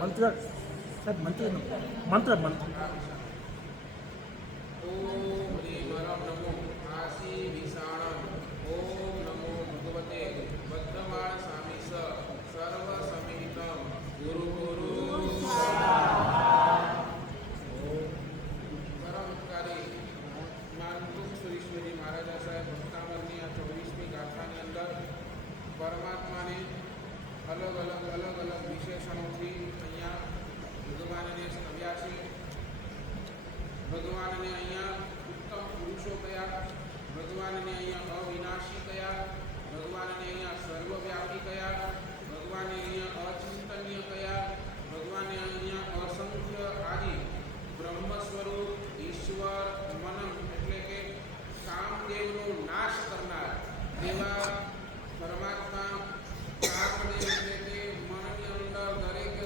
મંત્ર સાહેબ મંત્ર મંત્ર મંત્ર ઓમ રીમરમ નમો આસી વિષાણમ ઓમ નમો ભગવતે બદ્ધમાળ સામી સર્વ સમિહિતમ ગુરુ ગુરુ પરમકારી જ્ઞાનતુક સુરેશ્વરી મહારાજા સાહેબ ભક્તામરની આ 24મી ગાથાની અંદર પરમાત્માને અલગ અલગ વિશેષણોથી અહીંયા ભગવાનને સ્તવ્યા છે. ભગવાનને અહીંયા ઉત્તમ પુરુષો કયા, ભગવાનને અહીંયા અવિનાશી કયા, ભગવાનને અહીંયા સર્વવ્યાપી કયા, ભગવાનને અહીંયા અચિંતનીય કયા, ભગવાનને અહીંયા અસંખ્ય આદિ બ્રહ્મ સ્વરૂપ ઈશ્વર મનમ એટલે કે કામદેવનો નાશ કરનાર એવા પરમાત્મા કામદેવ એટલે કે મનની અંદર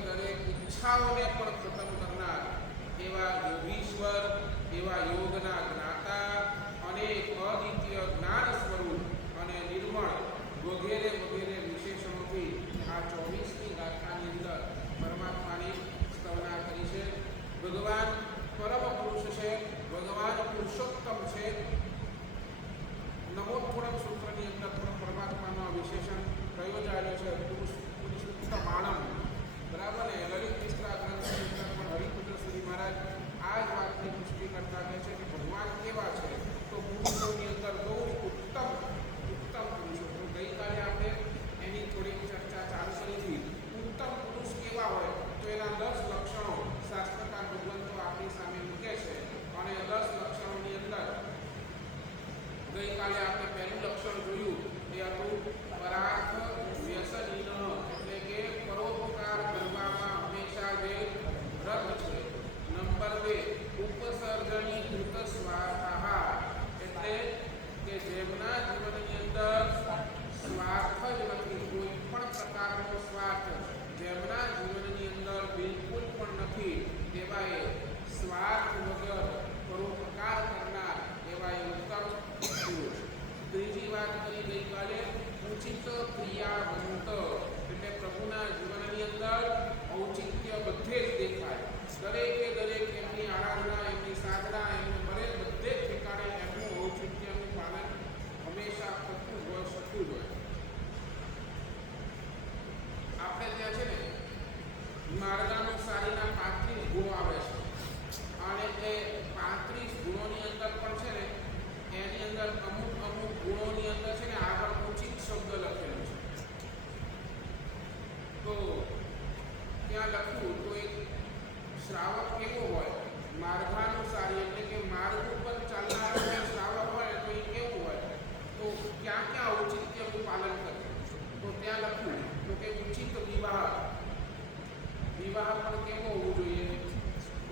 દરેક ઈચ્છાઓને પણ ખતમ કરનાર એવા યોગીશ્વર, એવા યોગના જ્ઞાતા અને અદ્વિતીય જ્ઞાન સ્વરૂપ અને નિર્મળ વગેરે વિશેષણોથી આ 24મી ગાથાની અંદર પરમાત્માની સ્તવના કરી છે. ભગવાન પરમ પુરુષ છે, ભગવાન પુરુષોત્તમ છે. નમોત્તમ સૂત્રની અંદર પણ પરમાત્માનો વિશેષણ પ્રયોજાયેલો છે. પુરુષોત્તમાણમ બરાબર ને. લલિત મિશ્રા ગ્રંથની અંદર પણ હરિપુત્ર શ્રી મહારાજ આ જ વાતની પુષ્ટિ કરતા કહે છે કે ભગવાન કેવા છે તો પુરુષોની અંદર બહુ ઉત્તમ પુરુષો. તો ગઈકાલે આપણે એની થોડીક ચર્ચા ચાલુ કરી હતી. ઉત્તમ પુરુષ કેવા હોય તો એના 10 લક્ષણો શાસ્ત્રકાર ભગવંતો આપણી સામે મૂકે છે અને 10 લક્ષણોની અંદર ગઈકાલે આપણે પહેલું લક્ષણ જોયું એ હતું પરાર્થ વ્યસનીન એટલે કે પરોપકાર કરવામાં હંમેશા જે રત છે. નંબર 2 ઉપસર્જની કૃત સ્વાર્થા એટલે કે જેમના જીવનની અંદર સ્વાર્થ જ નથી, કોઈ પણ પ્રકારનો સ્વાર્થ જેમના જીવનની અંદર બિલકુલ પણ નથી તેવા એ સ્વાર્થ વગર પરોપકાર કરનાર એવા એ ઉત્તમ પુરુષ. ત્રીજી વાત કરી ગઈકાલે ઉચિત ક્રિયાવંત એટલે પ્રભુના જીવનની અંદર ઔચિત્ય બધે જ દેખાય. દરેક એમની આરાધના, એમની સાધના, એમને બધે જ ઠેકાણે એમનું ઔચિત્યનું પાલન હંમેશા થતું હોય. આપણે ત્યાં છે ને માર્ગાનુસારીના 35 ગુણો આવે છે અને એ 35 ગુણોની અંદર પણ છે ને એની અંદર અમુક ગુણોની અંદર છે ને આગળ ઉચિત શબ્દ લખેલો છે. તો ત્યાં લખ્યું તો એક શ્રાવક કેવો હોય, માર્ગાનુસારી એટલે કે માર્ગ ઉપર ચાલનાર શ્રાવક હોય તો એ કેવું હોય તો ક્યાં ઔચિત્યનું પાલન કરે તો ત્યાં લખ્યું તો કે ઉચિત વિવાહ પણ કેવો હોવું જોઈએ.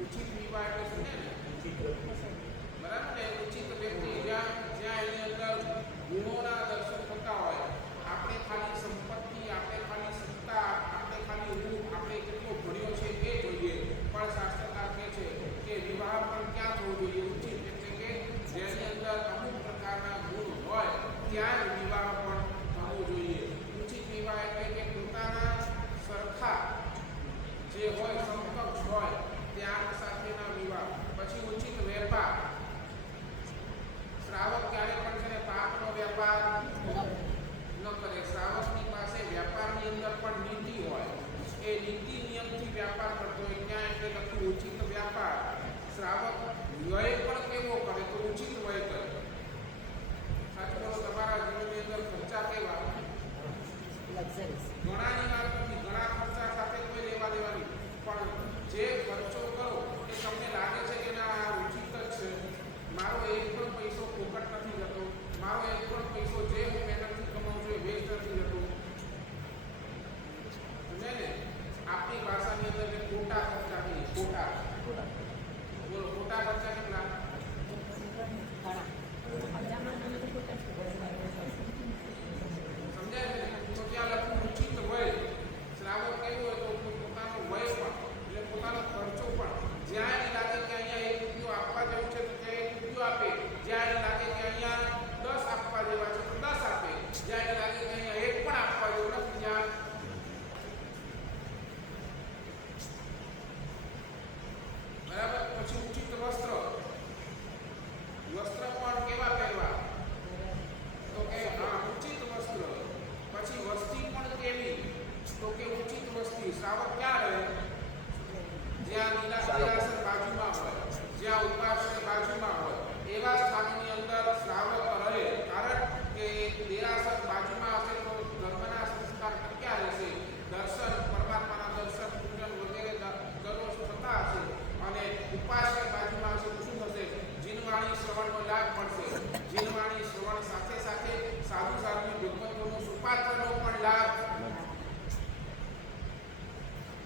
ઉચિત વિવાહ એટલે શું ને બરાબર ને. ઉચિત વ્યક્તિ જ્યાં એની અંદર ગુણોના દર્શન થતા હોય. આપણે ખાલી સંપત્તિ, આપણે ખાલી સત્તા, આપણે ખાલી રૂપ, આપણે કેટલો ભણ્યો છે એ જોઈએ, પણ શાસ્ત્રકાર કહે છે કે વિવાહ પણ ક્યાં થવો જોઈએ ઉચિત એટલે કે જેની અંદર અમુક પ્રકારના ગુણ હોય ત્યાં જ વિવાહ પણ થવો જોઈએ. ઉચિત વિવાહ એટલે કે પોતાના સરખા જે હોય સમકક્ષ શ્રાવક ક્યાં રહે? જ્યાં નિરાસન બાજુમાં હોય, જ્યાં ઉપાસને બાજુમાં હોય એવા સ્થાનોની અંદર શ્રાવક રહે. કારણ કે દેરાસર બાજુમાં હશે તો ધર્મના સંસ્કાર ક્યાં રહેશે? દર્શન, પરમાત્માના દર્શન, પૂજન વગેરે દરરોજ થતા હશે. અને ઉપાસને બાજુમાં હશે તો શું થશે? જીનવાણી શ્રવણનો લાભ મળશે. જીનવાણી શ્રવણ સાથે સાથે સાધુ સાધુ ભગવંતોનું સુપાત્રનો પણ લાભ.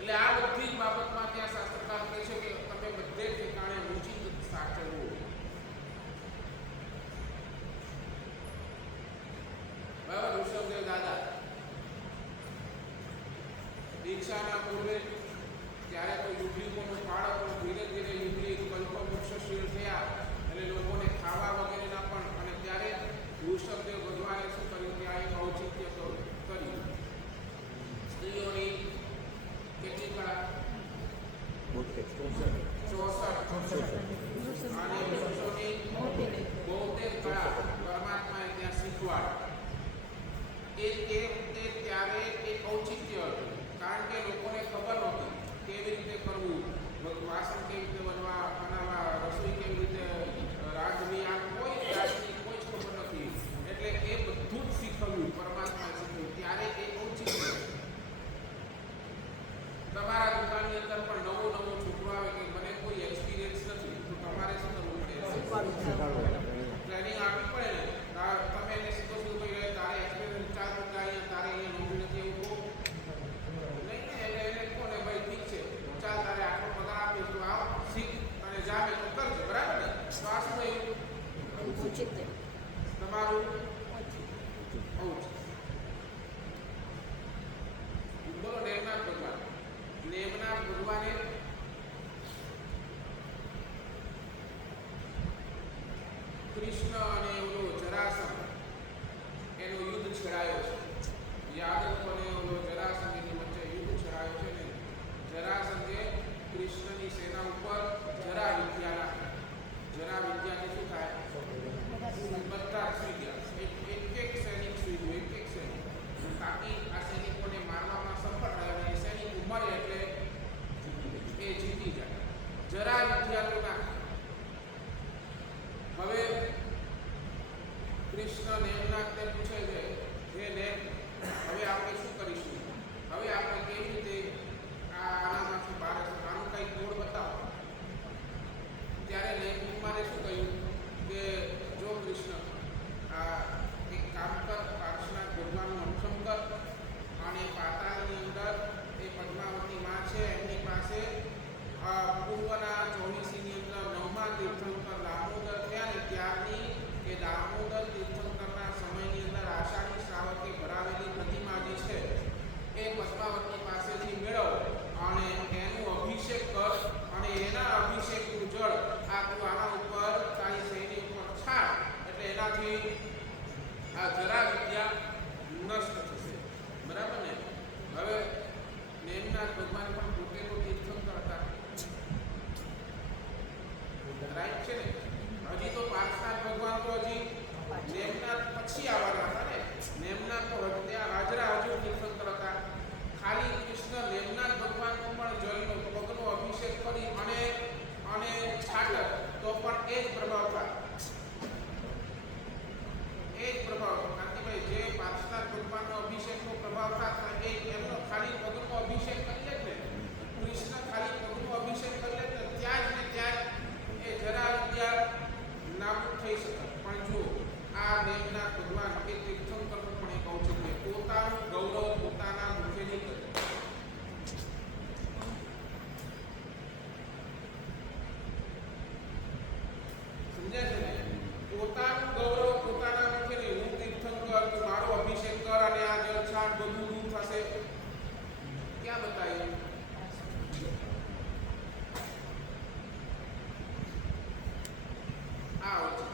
એટલે આ બધી જ બાબતમાં ત્યાં શાસ્ત્રકાર કહે છે કે તમે બધે ઠેકાણે ઉચિત સાચવવું. બરાબર. ઋષભદેવ દાદા દીક્ષાના પૂર્વે ત્યારે તો યુગલિકોનું કાળ પણ ધીરે ધીરે યુગલિક કલ્પવૃક્ષશીલ થયા એટલે લોકોને ખાવા વગેરેના પણ. અને ત્યારે ઋષભદેવ ભગવાને શું કર્યું? ત્યાં એક ઔચિત્ય કર્યું. સ્ત્રીઓની કેટલી કળા? 64 અને પુરુષોની 72 કળા પરમાત્માએ ત્યાં શીખવાડી. એ ત્યારે એક ઔચિત્ય હતું. કારણ કે લોકોને ખબર નહોતી કેવી રીતે કરવું, વાસણ કેવી રીતે બનાવવા, રસોઈ કેવી રીતે રાંધવી, આ કોઈ જાતની કોઈ જ ખબર નથી. એટલે એ બધું જ શીખવ્યું, પરમાત્માએ શીખવ્યું. ત્યારે એ ઔચિત્ય. તમારા દુકાનની અંદર પણ નવો છોકરો આવે કે મને કોઈ એક્સપિરિયન્સ નથી, તો તમારે શું કરવું પડે? ટ્રેનિંગ આપવી પડે ને. તમે એને સીધો કહી રહ્યા તારે એક્સપિરિયન્સ 4 ટકા અહીંયા, તારે અહીંયા નોંધ્યું નથી એવું કહો નહીં ને. એટલે એને કહો ને ભાઈ ઠીક છે, ચાલ તારે આટલો પગાર આપીશ, તું આવ શીખ અને જામે તો કરજે. બરાબર ને? તો આ શું થયું? તમારું બોલો. નેમનાથ ભગવાન. નેમનાથ ભગવાને કૃષ્ણ અને ઓલો જરાસંઘ એનો યુદ્ધ છેડાયો છે. યાદવ અને ઓલો જરાસંઘ એની વચ્ચે યુદ્ધ છેડાયો છે ને. જરાસંઘે કૃષ્ણની સેના ઉપર જરા વિદ્યા નાખી. જરા વિદ્યાથી શું થાય? બધા સુઈ ગયા. એક સૈનિક સુઈ ગયું, એક સૈનિક. તાકી આ સૈનિકોને મારવામાં સફળ રહ્યા અને સૈનિક મરે એટલે એ જીતી જાય. જરા વિદ્યા તો નાખી. હવે કૃષ્ણ નેમનાથને પૂછે છે, હે નેમ, હવે આપણે શું કરીશું? હવે આપણે કેવી રીતે આનામાંથી બહાર આનું કંઈક ગોળ બતાવો. ત્યારે નેમકુમારે શું કહ્યું કે જો કૃષ્ણ એક કામ કર, પાર્શ્વનાથ ભગવાનનું અનુસરણ કર અને પાતાળની અંદર એ પદ્માવતી માં છે એમની પાસે પૂર્વના 24ની અંદર 9મા તીર્થંકર દામોદર થયા ને ત્યારની એ દામોદર તીર્થંકરના સમયની અંદર આષાઢી શ્રાવકે ભરાવેલી પ્રતિમા જે છે એ પદ્માવતી પાસેથી મેળવ અને એનું અભિષેક કર અને એના અભિષેકનું જળ આ તું આના ઉપર તારી શૈલી ઉપર છાડ એટલે એનાથી આ જરા વિદ્યા નષ્ટ થશે. બરાબર ને? હવે નેમનાથ ભગવાન પણ પોતે તો તીર્થંકર હતા. રાઈટ છે ને? હજી તો પાર્શ્વનાથ ભગવાન તો હજી નેમનાથ પછી આવવાના હતા ને. નેમનાથ તો ત્યાં હાજરા હજુ તીર્થંકર હતા. ખાલી કૃષ્ણ નેમનાથ ભગવાનનો પણ જળનો પગનો અભિષેક કરી અને છાટર તો પણ એ જ પ્રભાવ થાય. એ જ પ્રભાવ કાંતિભાઈ જે પાર્શ્વનાથ ભગવાનનો અભિષેકનો પ્રભાવ થાય એ એમનો ખાલી પગનો અભિષેક કરી લે ને. કૃષ્ણ ખાલી પગનો અભિષેક કરી લે ને ત્યાં જ ને ત્યાં એ જરા વિદ્યા નાબૂદ થઈ શકે. પણ જો આ નેમનાથ ભગવાન એ તીર્થંકરનું પણ એક ઔચિત્ય, પોતાનું ગૌરવ પોતાના મુખે નહીં કરે. સમજાય છે ને? પોતાનું ગૌરવ પોતાના મુખે નહીં. હું તીર્થંકર, તું મારો અભિષેક કર અને આ જળ છાટ બધું દૂર થશે. ક્યાં બતાવ્યું? આ ઔચિત્ય.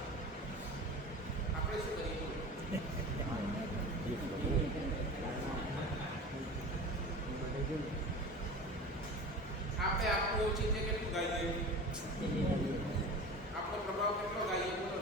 આપણે શું કરીએ? આપણે આપણું ઔચિત્ય કેટલું ગાઈએ? આપણો પ્રભાવ કેટલો ગાઈએ? બોલો.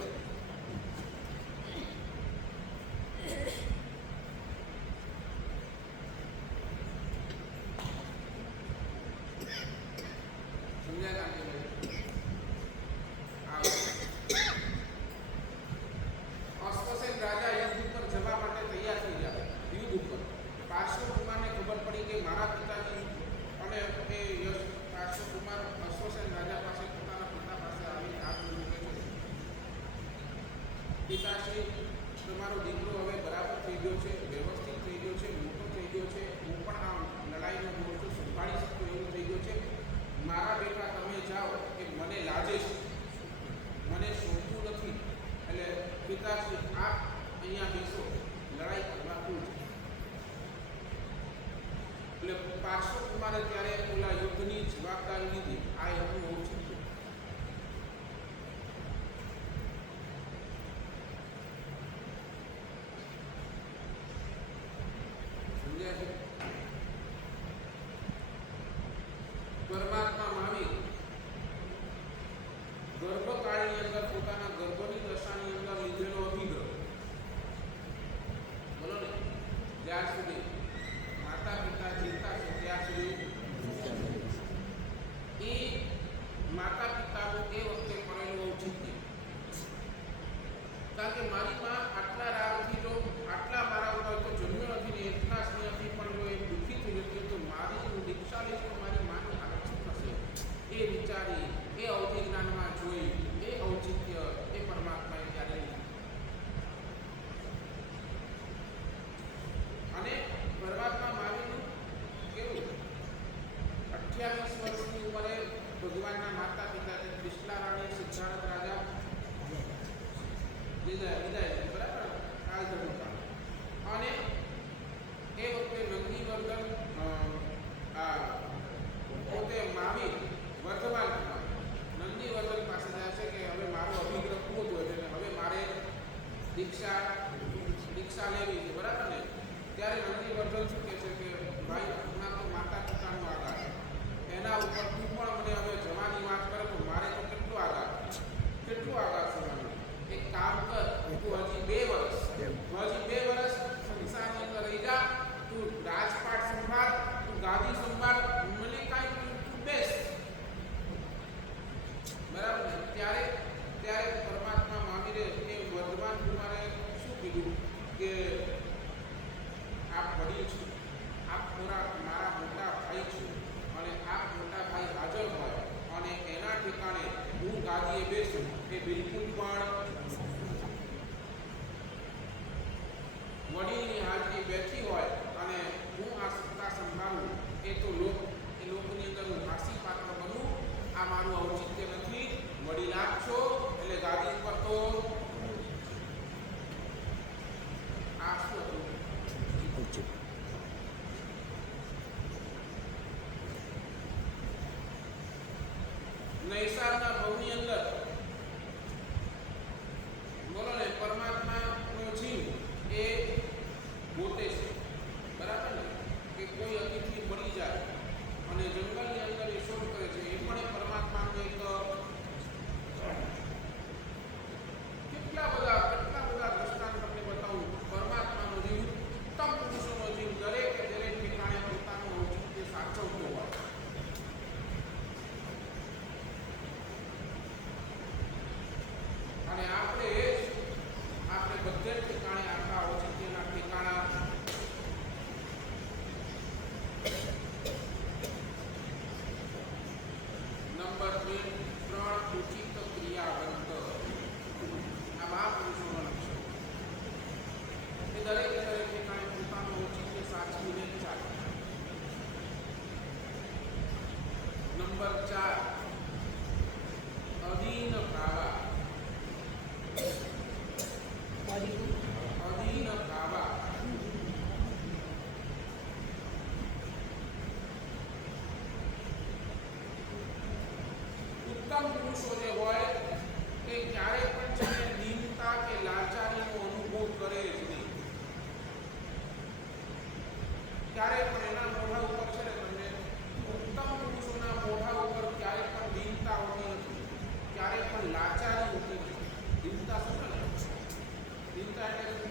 પાર્શ્વકુમારે ત્યારે ઓલા યુદ્ધની જવાબદારી લીધી. આ એમનું ઔચિત્ય. સમજ્યા છે? પરમાત્મા મહાવીર ગર્ભકાળની અંદર પોતાના ગર્ભની દશાની અંદર લીધેલો અભિગ્રહ, બોલો ને, જ્યાં સુધી માતા પિતા જીવતા છે ત્યાં સુધી એ માતા પિતાનું એ વખતે કરેલું ઔચિત્ય. કારણ કે મારી માં આટલા રાગથી જો આટલા મારા ઉપર તો જન્મ્યો નથી ને એટલા સ્નેહથી પણ જો એ દુઃખી થઈ જતી તો મારી દીક્ષા લઈશ તો મારી માનું હાલત શું થશે એ વિચારી, એ અવધિ જ્ઞાનમાં જોઈ, એ ઔચિત્ય એ પરમાત્માએ ત્યારે લીધું. અને પરમાત્મા મહાવીરનું કેવું 28 વર્ષની ઉંમરે ભગવાનના માતા પિતા છે બિસ્લા રાણી, સિદ્ધાર્થ રાજા વિદાય બરાબર કાળ ધર્મકાળ. અને એ વખતે નંદીવર્ધન પોતે મહાવીર વર્ધમાન નંદીવર્ધન પાસે જાય છે કે હવે મારો અભિગ્રહ પૂરો થયો છે અને હવે મારે દીક્ષા લેવી છે, બરાબર ને? ત્યારે નંદીવર્ધન શું કહે છે કે ભાઈ હમણાં તો માતા પિતાનો આધાર એના ઉપર તું પણ મને હવે જવાની વાત કરે તો મારે તો કેટલું આધાર છે મને. એક કામ કર, તું હજી 2 વર્ષ સંસારની અંદર રહી જા, તું રાજપાટ સંભાળ, તું ગાદી સંભાળ, મને કાંઈ તું બેસ, બરાબર ને? ત્યારે પરમાત્મા મહાવીરે એ વર્ધમાન કુમારે શું કીધું કે આપ વડીલ છો, આપ મારા મોટા ભાઈ છો અને આપ મોટા ભાઈ હાજર હોય અને એના ઠેકાણે હું ગાદીએ બેસું એ બિલકુલ પણ વડીલની હાજરી બેઠી હોય અને હું આ સત્તા સંભાળું એ તો લોકની અંદર હું હાસી પાત્ર બનું, આ મારું ઔચિત્ય નથી. વડીલ આપ છો એટલે ગાદી ઉપર તો આ શું હતું? નૈસારના ભવની અંદર બોલો ને પરમાત્માનો જીવ એ ગોતે છે, બરાબર ને? કે કોઈ અતિથિ મળી જાય અને જંગલની અંદર એ શોધ કરે છે, એ પણ એક પરમાત્માનું એક કેટલા બધા દ્રષ્ટાંત તમને બતાવું. પરમાત્માનો જીવ, ઉત્તમ પુરુષોનો જીવ દરેક ઠેકાણે પોતાનું ઔચિત્ય સાચવતો હોય. અને આપણે બધે ઠેકાણે આપણા ઔચિત્યના ઠેકાણા નંબર 3 ઉચિત ક્રિયાવંત. આ મહાપુરુષોનો લક્ષણ એ દરેક ઠેકાણે પોતાનું ઔચિત્ય સાચવીને ચાલે. નંબર 4 અધીન ભાવા. ઉત્તમ પુરુષો જે હોય તે ક્યારે પણ છે દીનતા કે લાચારીનો અનુભવ કરે જ નહીં. ક્યારે પણ એના મોઢા ઉપર છે ને તમને ઉત્તમ પુરુષોના મોઢા ઉપર ક્યારે પણ દીનતા હોતી નથી, ક્યારે પણ લાચારી હોતી નથી. દીનતા શું કરે? દીનતા એટલે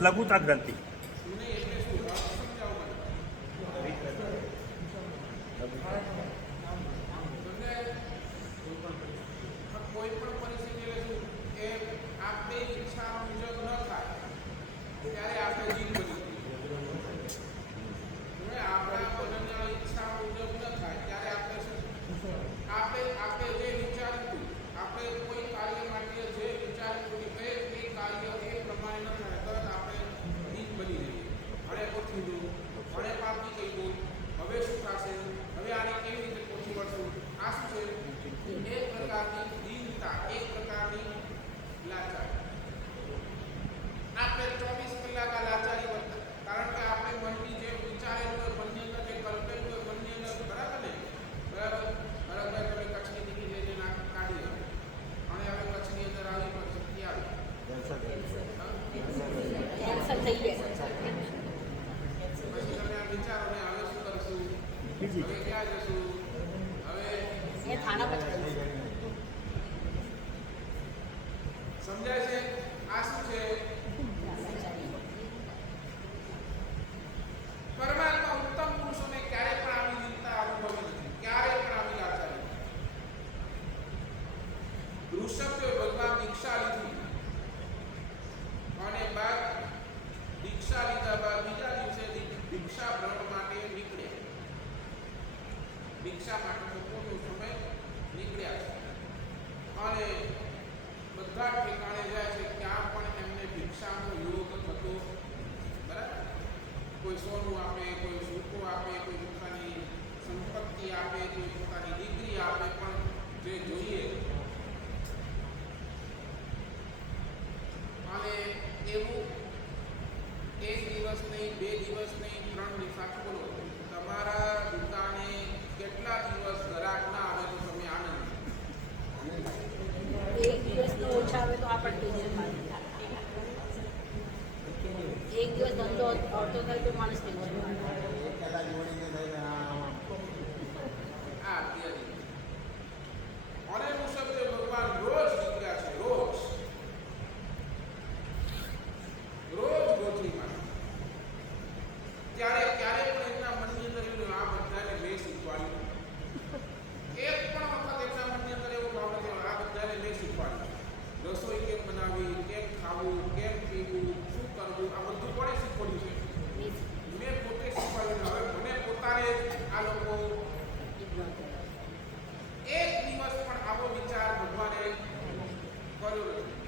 લઘુતા ગ્રંથિ. કોઈ પણ પરિસ્થિતિ એ આપણી ઈચ્છા મુજબ ન થાય ત્યારે આપણે જીત બની આપણા મનની ઈચ્છા મુજબ ન થાય ત્યારે આપણે શું આપણે જે વિચાર્યું આપણે કોઈ કાર્ય માટે જે વિચાર્યું એ કાર્ય એ પ્રમાણે ન થાય તરત આપણે જીત બની જઈએ. હવે કોઠી દઉં, હવે પાપી કહી દઉં, હવે શું થશે, હવે આને કેવી રીતે પહોંચી વળશું, આ શું છે? એક પ્રકારની દીનતા, એક પ્રકારની લાચારી. આપણે 24 કલાક આ લાચારી વર્તા, કારણ કે આપણે મનની જે વિચારેલું હોય, મનની અંદર જે કલ્પેલું હોય, મનની અંદર, બરાબર ને? બરાબર. તમે કચ્છની ટિકિટ લઈને કાઢી લો અને હવે કચ્છની અંદર આવી પરિસ્થિતિ આવી. પછી તમે આ વિચારો ને હવે શું કરશું, હવે ક્યાં જશું, હવે સમજાય છે? આ શું છે? પરમાત્મા ઉત્તમ પુરુષોને ક્યારે પણ આવી દીનતા અનુભવી નથી, ક્યારે પણ આવી લાચારી. ઋષભે ભગવાન દીક્ષા લીધી અને બાદ દીક્ષા લીધા બાદ બીજા દિવસે દીક્ષા ભ્રમણ માટે નીકળ્યા. દીક્ષા માટે પોતાનો સમય નીકળ્યા છે અને બધા ઠેકાણે જાય છે, ત્યાં પણ એમને ભિક્ષાનો યોગ થતો. બરાબર. કોઈ સોનું આપે, કોઈ સૂકો આપે, કોઈ પોતાની સંપત્તિ આપે, કોઈ પોતાની દીકરી આપે, પણ જે જોઈએ. અને એવું એક દિવસ નહીં, 2 દિવસ નહીં, 3 દિવસ. સાચું બોલો, તમારા દુકાને કેટલા દિવસ ગ્રાહક ના આવે તો તમે આનંદ? એક દિવસનો ઓછા આવે તો આપણને એક દિવસ ધંધો અડધો થાય તો માણસ ટેન્શન આ તૈયારી. અને ઋષભે ભગવાન રોજ નીકળ્યા છે, રોજ ગોત્રીમાં. ત્યારે ક્યારે પણ એમના મનની અંદર એવું આ બધાને મેં શીખવાડ્યું. એક પણ વખત એમના મનની અંદર એવું ભાવ નથી આ બધાને મેં શીખવાડ્યું. રસોઈ કેમ બનાવવી, કેમ ખાવું, કેમ પીવું, શું કરવું, આ બધું કોણે શીખવાડ્યું છે? મેં પોતે શીખવાડ્યું. હવે મને પોતાને આ લોકો એક દિવસ પણ આવો વિચાર ભગવાને કર્યો નથી.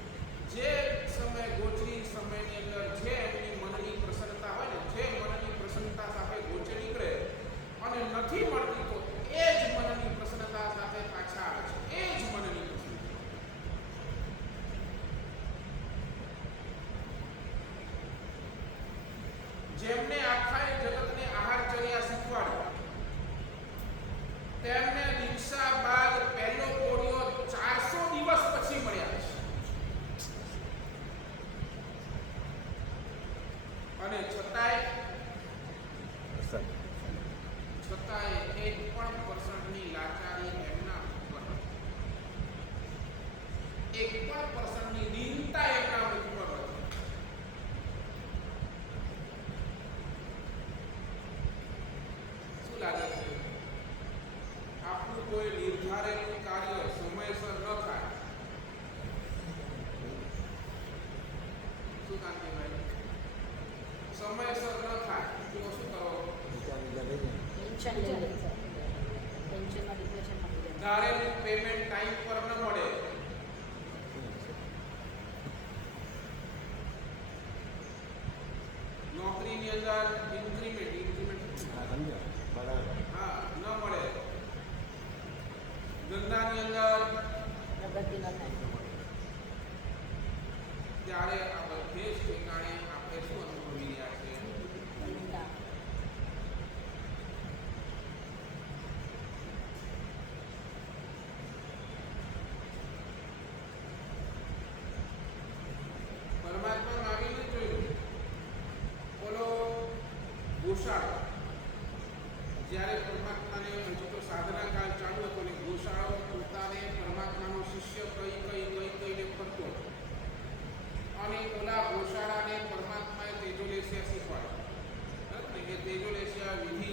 જે સમય ગોચરી સમયની અંદર જે એમની મનની પ્રસન્નતા હોય ને, જે મનની પ્રસન્નતા સાથે ગોચર નીકળે અને નથી મળતી તો એ જ મનની પ્રસન્નતા સાથે પાછા આવે છે. એ જ મનની પ્રસન્નતા. જેમને આખા જગતને આહારચર્યા શીખવાડી, તેમને દીક્ષા બાદ પહેલો કોળિયો 400 દિવસ પછી મળ્યા છે. અને છતાંય એક પણ પર્સન્ટની લાચારી એમના ઉપર નથી. એક પણ પર્સન્ટની દીનતા એમના ઉપર નથી. શું લાગે છે? આપણું કોઈ નિર્ધારેલું કાર્ય સમયસર ન થાય, શું કાંતિભાઈ? સમયસર ન થાય તો શું કરો? ટેન્શન લઈ લે, ટેન્શનમાં ડિપ્રેશનમાં ધારેલું પેમેન્ટ ટાઈમ પર ન મળે, નોકરીની અંદર ઇન્ક્રીમેન્ટ હા ન મળે, ધંધાની અંદર પ્રગતિ ન થાય. ત્યારે આ બધે જ ઠેકાણે આપણે શું અનુભવી રહ્યા છે? ચિંતા. પરમાત્મા આવીને જોયું બોલો ગોશાળો. જ્યારે પરમાત્માને હજુ તો સાધના કાળ ચાલુ હતો ને ગોશાળો પોતાને પરમાત્માનો શિષ્ય કહીને ફરતો હતો. અને ઓલા ગોશાળાને પરમાત્માએ તેજોલેશિયા શીખવાડ્યું. બરાબર ને? કે તેજોલેશિયા વિધિ,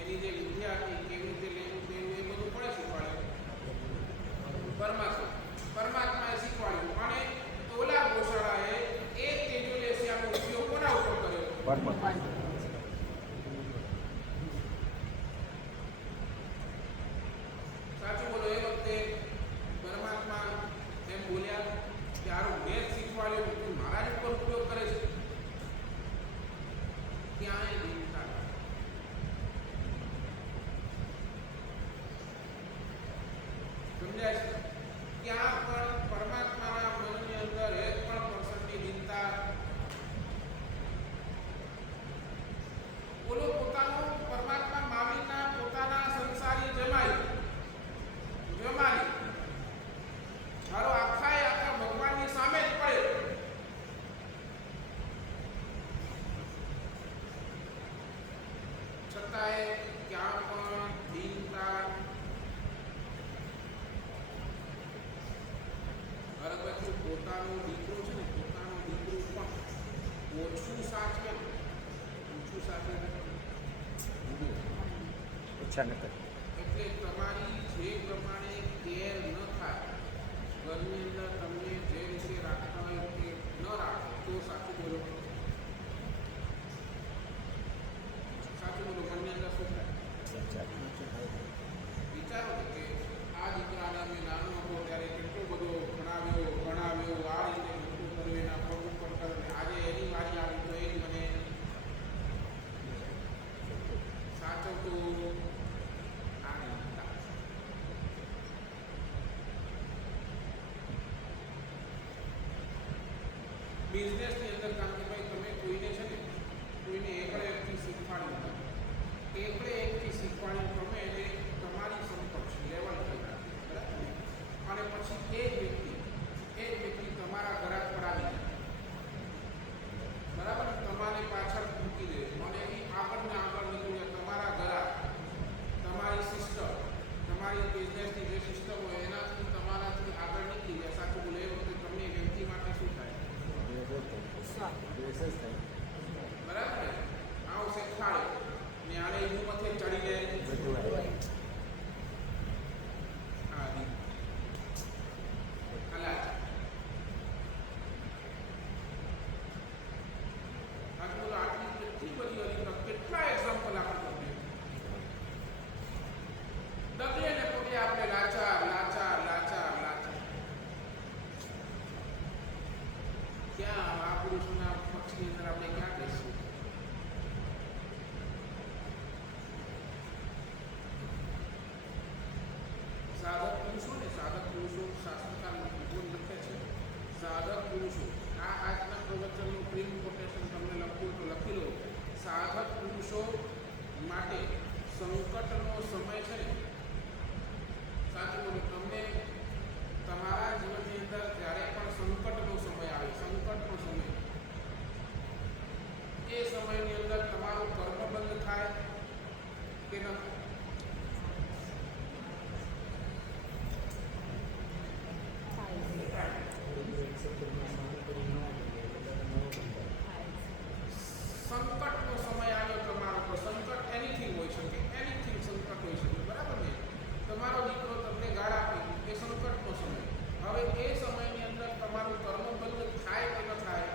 એની જે વિદ્યા હતી, કેવી રીતે લેવું દેવું, એ બધું કોણે શીખવાડ્યું? પરમાત્માએ શીખવાડ્યું. અને ઓલા ગોશાળાએ એ તેજોલેશિયાનો ઉપયોગ કોના ઉપર કર્યો? સાચું બોલો. એ વખતે પરમાત્મા એમ બોલ્યા કે આનું મેં શીખવાડ્યું, તું મારા જ ઉપર ઉપયોગ કરે છે. ક્યાંય દીનતા. સમજાય છે? ક્યાં પણ પરમાત્માના મનની અંદર એક પણ પર્સનની ચિંતા બોલો. પોતાનું પરમાત્મા મામીના પોતાના સંસારી જમાઈ હારો આખા ભગવાનની સામે જ પડે. છતાંય ક્યાં પણ દીનતા હર વખતે પોતાનો દીકરો છે ને પોતાનો દીકરો પણ ઓછું સાચવે એટલે તમારી જે પ્રમાણે કેર ન થાય ઘરની અંદર તમને જે રીતે રાખતા હોય તે ન રાખો તો સાચું બોલો. સાચું બોલો. ઘરની અંદર શું થાય? વિચારો કે આ દીકરાને અમે નાનો હતો ત્યારે કેટલો બધો ભણાવ્યો આ રીતે મોટું કર્યું એના પગ ઉપર કર્યું આજે એની વારી આવી તો એ જ મને સાચવતું. બિઝનેસની અંદર કારણ કે ભાઈ તમે કોઈને છે ને કોઈને એકથી શીખવાડ્યું તમે એને તમારી સમકક્ષ લેવલ કરી રાખી બરાબર. અને પછી એ જ વ્યક્તિ તમારા ઘરાક પર આવી જાય બરાબર. તમારી પાછળ મૂકી દે અને એ આગળ નીકળી જાય. તમારા ઘરાક તમારી સિસ્ટમ તમારી બિઝનેસની જે સિસ્ટમ હોય એનાથી તમારાથી આગળ નીકળી જાય. સાચું બોલે એ વખતે તમને વ્યક્તિ માટે શું થાય? બરાબર. આવશે ખાડે ને આને એનું મથે ચડીને કેટલા એક્ઝામ્પલ આપણે દબીએ ને પોતે આપણે લાચાર ક્યાં આ પુરુષોના પક્ષની અંદર આપણે ક્યાં કહીશું? સાધક પુરુષો શાસ્ત્રકાર લખે છે. સાધક પુરુષો આ આજના પ્રવચનનું પ્રીમ કોટેશન તમને લખવું તો લખી લો. સાધક પુરુષો માટે સંકટનો સમય છે ને સાચું બોલો. તમને તમારા જીવનની અંદર જ્યારે પણ સંકટનો સમય આવે એ સમયની અંદર તમારું કર્મ બંધ થાય કે ન? સંકટનો સમય આવ્યો તમારો પર. સંકટ એનીથિંગ હોઈ શકે, સંકટ હોઈ શકે બરાબર ને. તમારો દીકરો તમને ગાળ આપી એ સંકટનો સમય. હવે એ સમયની અંદર તમારું કર્મ બંધ થાય કે ન થાય?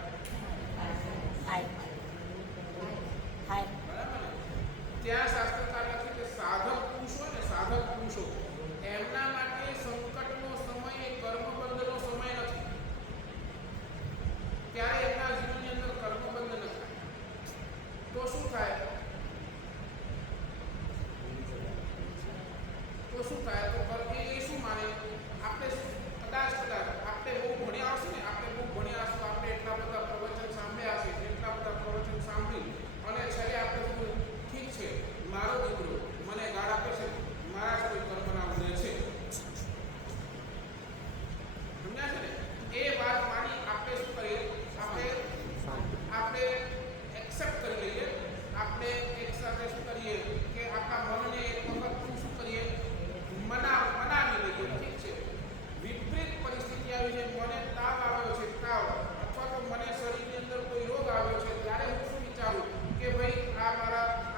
બરાબર ને. ત્યાં શાસ્ત્રકાર લખે કે સાધક પુરુષો એમના માટે સંકટનો સમય એ કર્મબંધનો સમય નથી. ત્યારે એમના જીવનની અંદર કર્મબંધ ન થાય તો શું થાય? તો શું એ શું માને? આપણે કદાચ આપણે બહુ ભણ્યા હશે ને આપણે એટલા બધા પ્રવચન સાંભળ્યા હશે સાંભળી અને છેલ્લે આપણે ઠીક છે મારો દીકરો મને ગાળ આપે છે મારા જ કોઈ કર્મના ઉદય છે સમજ્યા છે ને. એ વાત માની આપણે શું કરીએ? આપણે એક્સેપ્ટ કરી લઈએ. આપણે એક સાથે શું કરીએ કે આપણા મનને એક વખત શું કરીએ? મનાવી લઈએ. ઠીક છે. વિપરીત પરિસ્થિતિ આવી છે, મને તાવ આવ્યો છે અથવા તો મને શરીરની અંદર કોઈ રોગ આવ્યો છે, ત્યારે હું શું વિચારું કે ભાઈ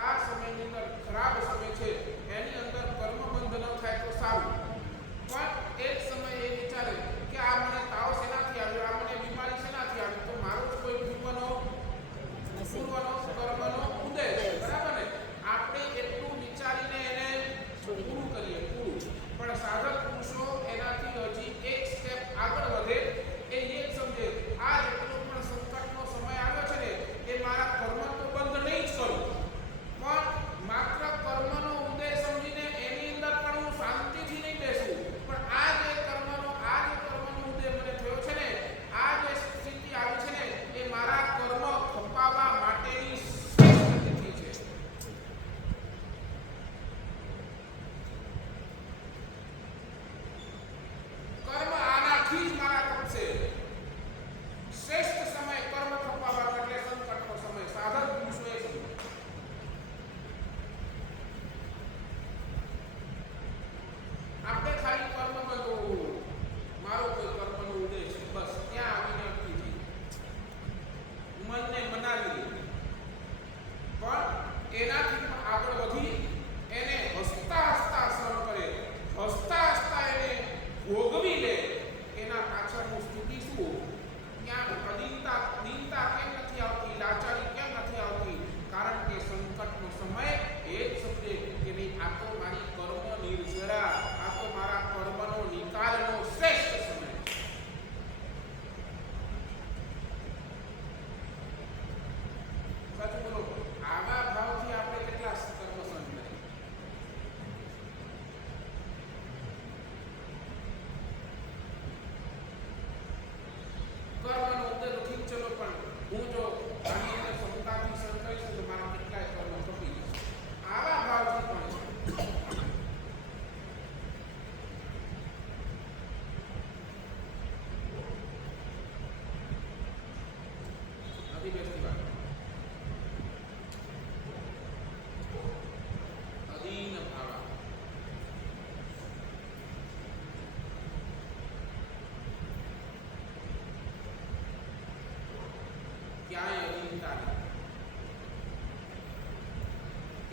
આ સમયની અંદર ખરાબ સમય છે, એની અંદર કર્મબંધ ન થાય તો સારું. પણ એ જ સમયે એ વિચારે કે આ મને તાવ શેનાથી આવ્યો, આ મને બીમારી શેનાથી આવી, તો મારો જ કોઈ પૂર્વનો કર્મનો ઉદય છે બરાબર ને. આપણે એટલું વિચારીને એને પૂરું કરીએ. પણ સાધક પુરુષો એનાથી હજી એક સ્ટેપ આગળ વધે. એ સમજે આ જેટલો પણ સંકટનો સમય આવ્યો છે ને એ મારા કર્મ તો બંધ નહીં જ કરું, પણ માત્ર કર્મનો ઉદય સમજીને એની અંદર પણ હું શાંતિથી નહીં બેસું, પણ આ જે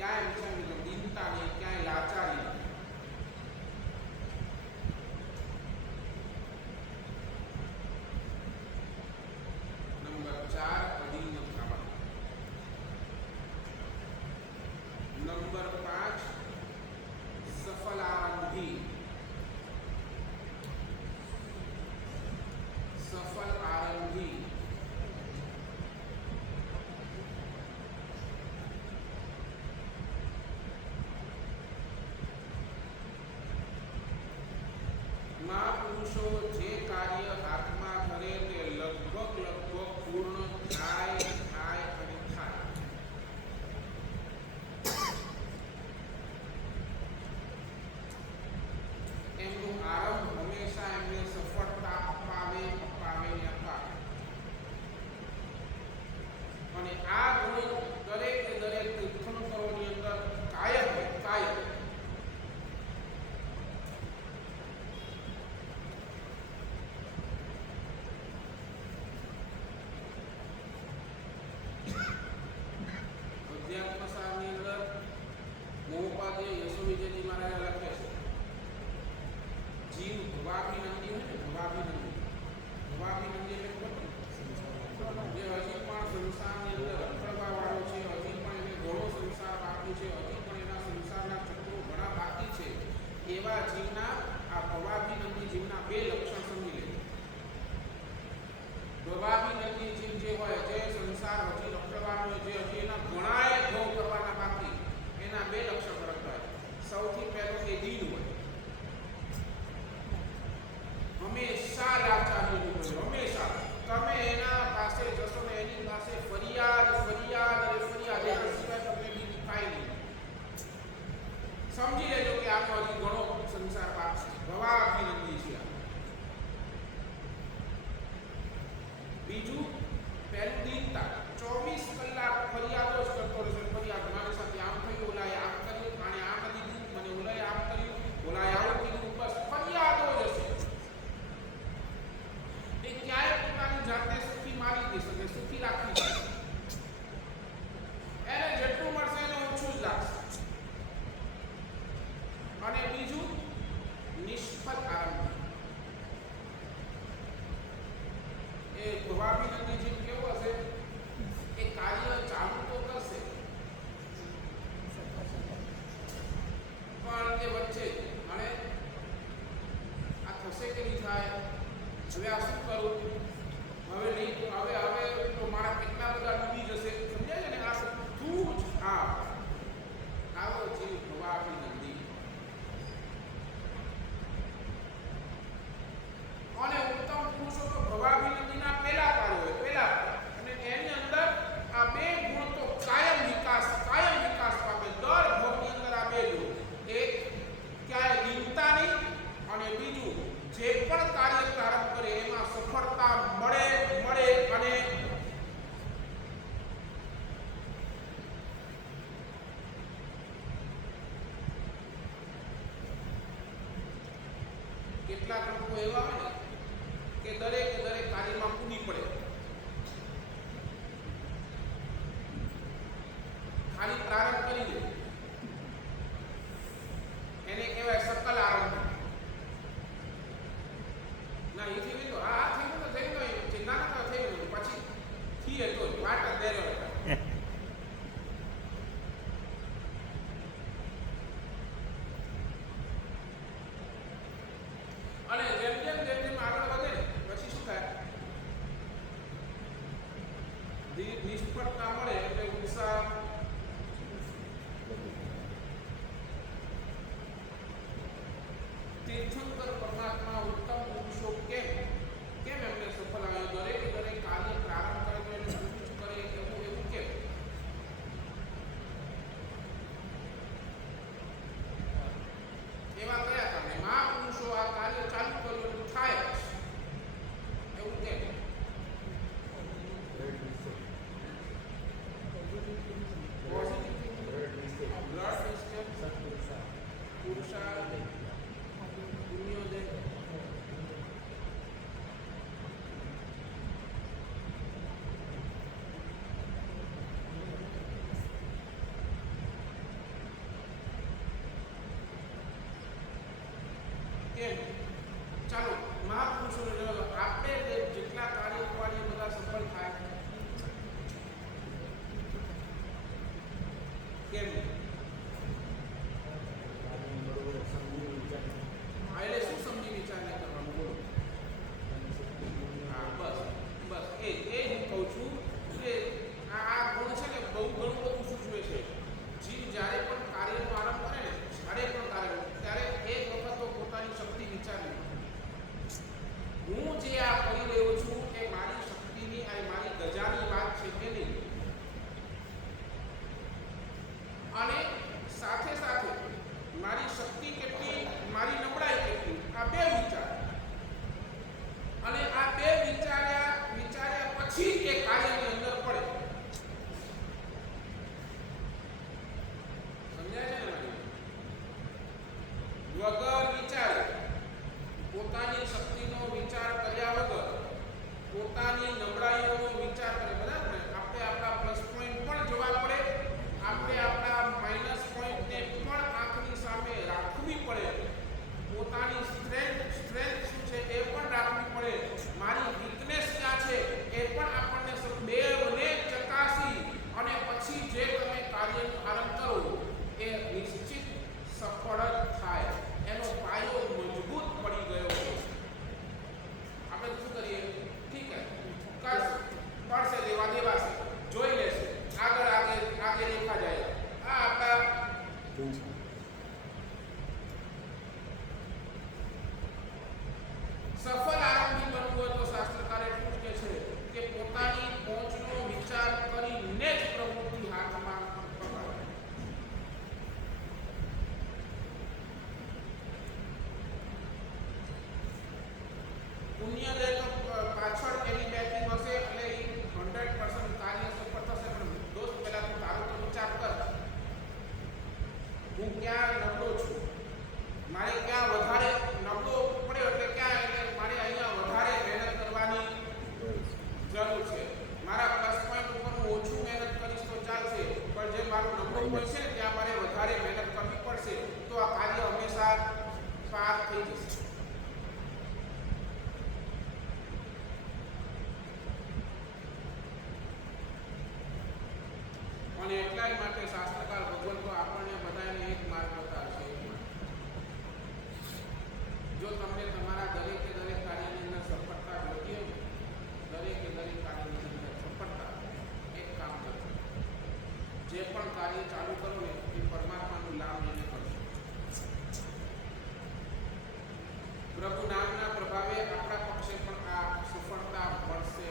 ક્યાંય વિચારી દીનતા નહીં, ક્યાંય લાચારી નહીં. નંબર 4 અધીન થવા. નંબર 5 સફલારંભી. સફલ આરંભી. મહાપુરુષો જે કાર્ય હાથમાં કરે તે લગભગ પૂર્ણ થાય અને થાય. એમનું આરંભ હંમેશા એમને સફળતા અપાવે ને અપાવે. અને આ ગુણો દરેક તીર્થંકરોની અંદર કાયમ હોય, કાયમ. અધ્યાત્મસારની અંદર મોહપાદે યશોવિજયજી મહારાજે લખે છે, જીવ ભવાભિનંદી હોય ને, ભવાભિનંદી એટલે ખબર જે હજી પણ સંસારની અંદર રખડવા વાળો છે, હજી પણ એને ઘણો સંસાર બાકી છે, હજી પણ એના સંસારના ચક્રો ઘણા બાકી છે, એવા જીવના આ ભવાભિનંદી જીવના બે લક્ષણ સમજી લે. ભવાભિનંદી જીવ જે હોય, જે સંસાર હજી રખડવાનો હોય, જે હજી એના ઘણાએ ભોગ કરવાના બાકી, એના બે લક્ષણ ફરક. સૌથી પહેલું એ દીન હોય, હંમેશા લાચારી હોય, હંમેશા. તમે એના પાસે જશો ને એની પાસે ફરિયાદ એના સિવાય તમને બીજું કાંઈ નહીં. સમજી લેજો કે આનો હજી ઘણો સંસાર બાકી છે. ભવાભિનંદી છે. બીજું પહેલું દીનતા. 24 કલાક ફરિયાદો જ કરતો રહેશે. ફરિયાદ, મારી સાથે આમ થયું, ઓલાએ આમ કર્યું, આને આમ દીધું, મને ઓલાએ આમ કર્યું, ઓલાએ આવું કીધું, બસ ફરિયાદો જ હશે. એ ક્યાંય પોતાની જાતને સુખી મારી દે શકે, સુખી રાખી શકે. એને જેટલું મળશે એને ઓછું જ લાગશે. અને બીજું નિષ્ફળ આરંભ. એ ભવાભિનંદી જીવ કેવો હશે? એ કાર્ય ચાલુ તો કરશે, પણ એ વચ્ચે અને આ થશે કે નહીં થાય, હવે આ શું કરું, હવે નહીં, હવે તો મારા કેટલા બધા ડૂબી જશે. સમજાય છે ને? આ બધું જ આવો જીવ ભવાભિનંદી. અને ઉત્તમ પુરુષો તો ભવાભિનંદીના પહેલા કાર્ય હોય, પહેલા. અને એની અંદર આ બે ગુણ તો કાયમ વિકાસ પામે. દર ભોગની અંદર આ બે ગુણ, એક ક્યાંય દીનતા નહીં, અને બીજું જે પણ કાર્ય પ્રારંભ કરે એમાં સફળતા મળે. અને કેટલાક લોકો એવા હોય ને કે દરેક કાર્યમાં કૂદી પડે, ખાલી પ્રારંભ કરી દે. એને કહેવાય સકલ આરંભ. ના એ થઈ ગયું, આ થઈ ગયું, થઈ ગયું, ચિંતા ના થઈ ગયું, પછી થઈએ તો વાટ જ દે રહ્યો. અને જેમ આગળ વધે ને પછી શું થાય? નિષ્ફળતા મળે એટલે ઉત્સાહ. તીર્થંકર પરમાત્મા ઉત્તમ પુરુષો કેમ એમને સફળ આવ્યો? દરેક કાર્ય પ્રારંભ કરે તો એને પૂરું કરે, એવું કેમ? એવા કયા કારણે? મહાપુરુષો આ કાર્ય ચાલુ કર્યું થાય એવું કેમ? કેમ? ચાલો મહાપુરુષોને જવા દો. આપણે જેટલા કાર્યો કરવાના એ બધા સફળ થાય કેમ? હા, એટલે શું સમજી વિચારને કરવાનું બોલો? હા, બસ બસ એ હું કહું છું કે આ ગુણ છે ને બહુ ઘણું બધું સૂચવે છે. જીવ જ્યારે પણ કાર્યનો આરંભ કરે ને જ્યારે પણ કાર્ય ત્યારે એક વખત તો પોતાની શક્તિ વિચારવી. હું જે આ કરી રહ્યો છું એ મારી શક્તિની અને મારી ગજાની વાત છે કે નહીં, અને સાથે સાથે મારી શક્તિ કેટલી, મારી નબળાઈ કેટલી, આ બે વિચાર. અને આ બે વિચાર્યા પછી એ કાર્યની અંદર પડે. સમજાય છે ને? વગર વિચારે, પોતાની શક્તિનો વિચાર કર્યા વગર, પોતાની નબળાઈઓનો વિચાર કરે. બરાબર ને? આપણે આપણા પ્લસ પોઈન્ટ પણ જોવા પડે, આપણે આપણા માઇનસ પોઈન્ટને પણ આંખની સામે રાખવી પડે, પોતાની સ્ટ્રેન્થ શું છે એ પણ રાખવી પડે, મારી વીકનેસ ક્યાં છે એ પણ આપણને બેવને ચકાસી અને પછી જે તમે કાર્યનો આરંભ કરો એ નિશ્ચિત સફળ જ થાય. એનો પાયો મજબૂત પડી ગયો છે. આપણે શું કરીએ? ઠીક છે, પડશે, દેવા દેવાશે, જોઈ લેશે, આગળ દેખા જાય. આ આપણા સફળ આરંભી બનવું હોય તો શાસ્ત્રકાર એટલું કહે છે કે પોતાની પહોંચનો વિચાર કરીને જ પ્રવૃત્તિ હાથમાં પકડાય. પુણ્ય દે તો પાછળ એની બેકિંગ હશે એટલે એ 100% કાર્ય સફળ થશે. પણ દોસ્ત પહેલા તું તારો તો વિચાર કર, હું ક્યાં નબળો છું, મારે ક્યાં વધારે નબળો પડ્યો એટલે ક્યાં, એટલે મારે અહીંયા વધારે મહેનત કરવાની જરૂર છે. મારા પ્લસ પોઈન્ટ ઉપર હું ઓછું મહેનત કરીશ તો ચાલશે, પણ જે મારો નબળો પોઈન્ટ છે ત્યાં મારે વધારે મહેનત કરવી પડશે, તો આ કાર્ય હંમેશા પાર થઈ જશે. અને એટલા જ માટે શાસ્ત્રકાર ભગવાન તો આપણને બધાને એક માર્ગ બતાવશે. જો તમને તમારા દરેકે દરેક કાર્યની અંદર સફળતા જોઈતી હોય, દરેકે દરેક કાર્યની અંદર સફળતા, એક કામ કરજો, જે પણ કાર્ય ચાલુ કરો ને એ પરમાત્માનું લાભ લઈને કરશો. પ્રભુ નામના પ્રભાવે આપણા પક્ષે પણ આ સફળતા મળશે.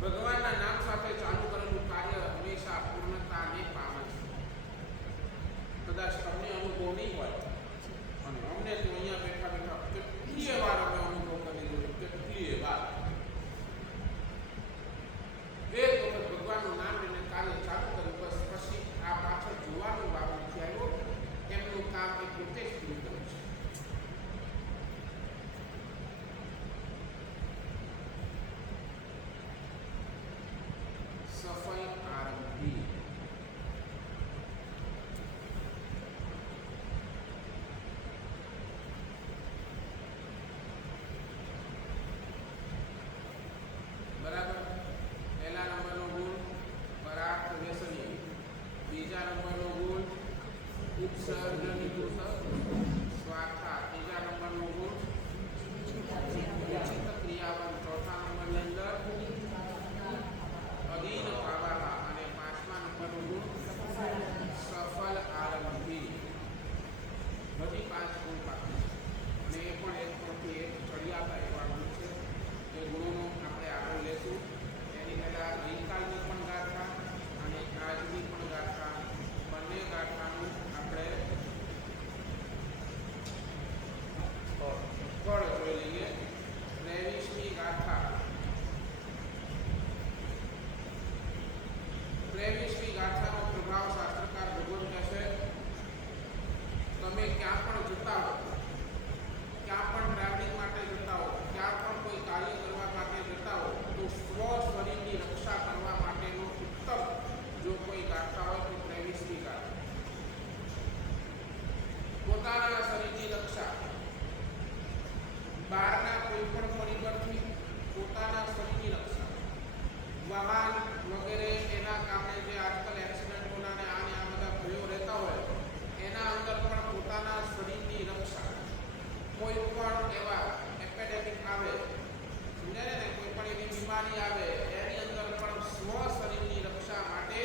ભગવાનના નામ સાથે ચાલુ કરેલું કાર્ય હંમેશા પૂર્ણતાને પામે છે. કદાચ તમને અનુભવ નહીં હોય, અને અમને તો અહીંયા બેઠા બેઠા કેટલીય વાર અમે અનુભવ કરી લીધો, કેટલીય વાર. એક વખત ભગવાનનું નામ લઈને કાર્ય ચાલુ કર્યું, બસ પછી આ પાછળ જોવાનું ભાવ નથી આવ્યો. એમનું કામ એ પોતે જ પૂરું કર્યું છે. સફળ આરંભી. બરાબર. પહેલા નંબરનો ગુણ પરાર્થ વ્યસની, બીજા નંબરનો ગુણ ઉપસર્ગ નિકુષ સ્વાર્થા, ત્રીજા નંબરનો ગુણ ઉચિત ક્રિયાવન, ચોથા નંબરની અંદર અધીન પાવાહા, અને પાંચમા નંબરનો ગુણ સફળ આરંભી. બધી 5 ગુણ બાકી છે, અને એ પણ એક પરથી એક ચડિયાતા એવા ગુણ છે. એ ગુણોનો આપણે આગળ લેશું. એની પહેલાં ગઈકાલની પણ ગાથા અને આજની પણ ગાથા, બંને ગાથાનું આપણે ફળ જોઈ લઈએ. 23મી ગાથા. 23મી ગાથાનો પ્રભાવ શાસ્ત્રકાર ભગવાન કહેશે, તમે ક્યાં પણ જતા હો, ક્યાં પણ ટ્રાવેલિંગ માટે જતા હો, ક્યાં પણ કોઈ કાર્ય કરવા માટે જતા હો, તો સ્વ શરીરની રક્ષા કરવા માટેનો ઉત્તમ જો કોઈ ગાથા હોય તો 23મી ગાથા. પણ પરિબળથી પોતાના શરીરની રક્ષા, વાહન વગેરે એના કારણે જે આજકાલ એક્સિડન્ટોના ને આને આ બધા ભયો રહેતા હોય એના અંદર પણ પોતાના શરીરની રક્ષા, કોઈ પણ એવા એપિડેમિક આવે, સમજાય ને, કોઈ પણ એવી બીમારી આવે એની અંદર પણ સ્વ શરીરની રક્ષા માટે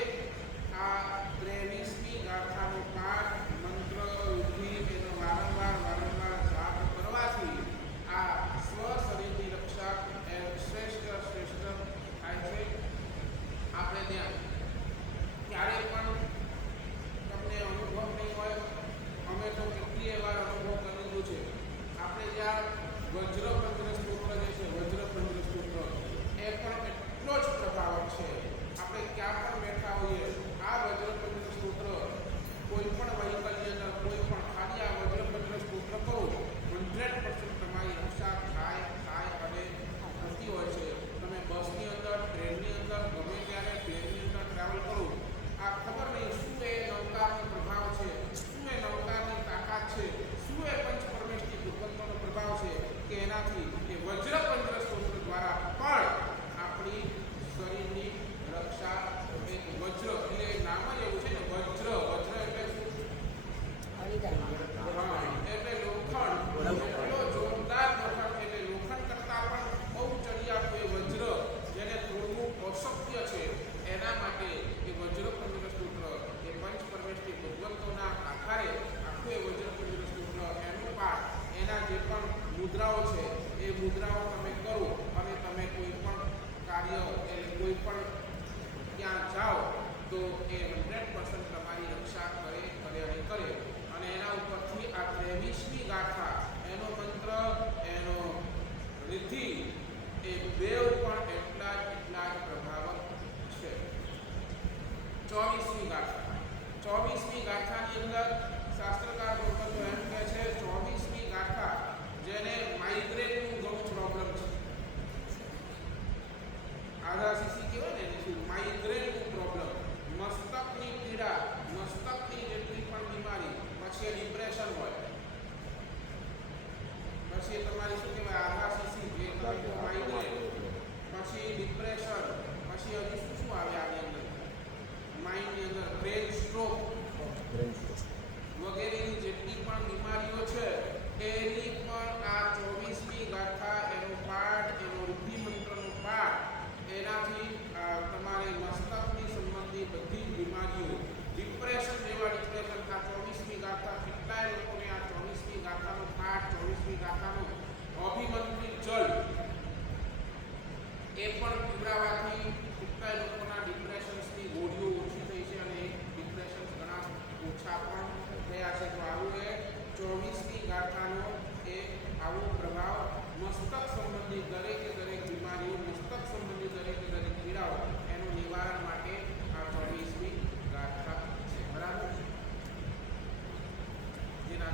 આ 23મી ગાથાનો પાઠ, મંત્ર, વિધિ એનો વારંવાર જાપ કરવાથી આ સ્વ શરીરની રક્ષા એ શ્રેષ્ઠ થાય છે. આપણે ત્યાં ક્યારેય પણ તમને અનુભવ નહીં હોય, અમે તો કેટલીય વાર અનુભવ કરેલું છે. આપણે જ્યાં વજ્રપંજ્ર સ્તોત્ર જે છે, વજ્રપંજ્ર સ્તોત્ર એ પણ એટલો જ પ્રભાવક છે. આપણે ક્યાં પણ બેઠા હોઈએ, આ વજ્રપંજ્ર સ્તોત્ર કોઈ પણ વ્હીકલની અંદર કોઈ પણ ખાલી આ વજ્રપંજ્ર સ્તોત્ર કરો 100% તમારી રક્ષા થાય અને થતી હોય છે. તમે બસની અંદર, ટ્રેનની અંદર, ગમે ત્યારે ટ્રેનની અંદર ટ્રાવેલ કરો, આ ખબર નહીં શું એ નૌકાનો પ્રભાવ છે, શું એ નૌકાની તાકાત છે, શું એ પંચપરમેષ્ઠી ભૂકંપનો પ્રભાવ છે કે એનાથી એ વજ્રપંજ્ર સ્તોત્ર દ્વારા પણ આપણી શરીરની રક્ષા, એક વજ્ર એટલે નામ જ એવું છે ને, વજ્ર એટલે શું? હા, એટલે લોખંડ, એટલો જોરદાર લોખંડ, એટલે લોખંડ કરતાં પણ બહુ ચડિયાતું એ વજ્ર, જેને તોડવું અશક્ય છે, એના માટે એ વજ્રપંજ્ર સ્તોત્ર એ પંચપરમેષ્ઠી ભગવંતોના આધારે આખું એ વજ્રપંજ્ર સ્તોત્ર એનું પાઠ, એના જે પણ મુદ્રાઓ છે એ મુદ્રાઓ તમે કરો અને તમે કોઈ પણ કાર્ય એટલે કોઈ પણ ત્યાં જાઓ તો એ 100% તમારી રક્ષા કરે અને એના ઉપરથી આ 23મી ગાથા, એનો મંત્ર, એનો વિધિ એ બેવ પણ એટલા જ પ્રભાવક છે. 24મી ગાથાની અંદર શાસ્ત્રકાર લોકો એમ કહે છે 24મી ગાથા જેને માઇગ્રેનનું ઘણું પ્રોબ્લેમ છે, આધાશીસી કહેવાય ને, શું માઇગ્રેનનું પ્રોબ્લેમ, મસ્તકની પીડા, મસ્તકની જેટલી પણ બીમારી, પછી ડિપ્રેશન હોય, પછી તમારી શું કહેવાય આધાશીસી જે માઇગ્રેન, પછી ડિપ્રેશન, પછી હજી શું આવે આની અંદર માઇન્ડની અંદર બ્રેન સ્ટ્રોક વગેરેની જેટલી પણ બીમારીઓ છે એની પણ આ 24મી ગાથા, એનો પાઠ, એનો રુદ્ધિ મંત્રનો પાઠ, એનાથી તમારે મસ્તકની સંબંધી બધી જ બીમારીઓ, ડિપ્રેશન જેવા ડિપ્રેશન, આ 24મી ગાથા, કેટલાય લોકોને આ 24મી ગાથાનો પાઠ, 24મી ગાથાનો અભિમંત્રિત જળ એ પણ પીવડાવવાથી કેટલાય લોકોના ડિપ્રેશન્સની ગોળીઓ ઓછી થઈ છે અને ડિપ્રેશન ઘણા ઓછા પણ થયા છે. તો આવું એ 24મી ગાથાનો એ આવો પ્રભાવ મસ્તક સંબંધી દરેક બીમારીઓ, મસ્તક સંબંધી દરેક પીડાઓ એનું નિવારણ માટે આ 24મી ગાથા છે. બરાબર? જેના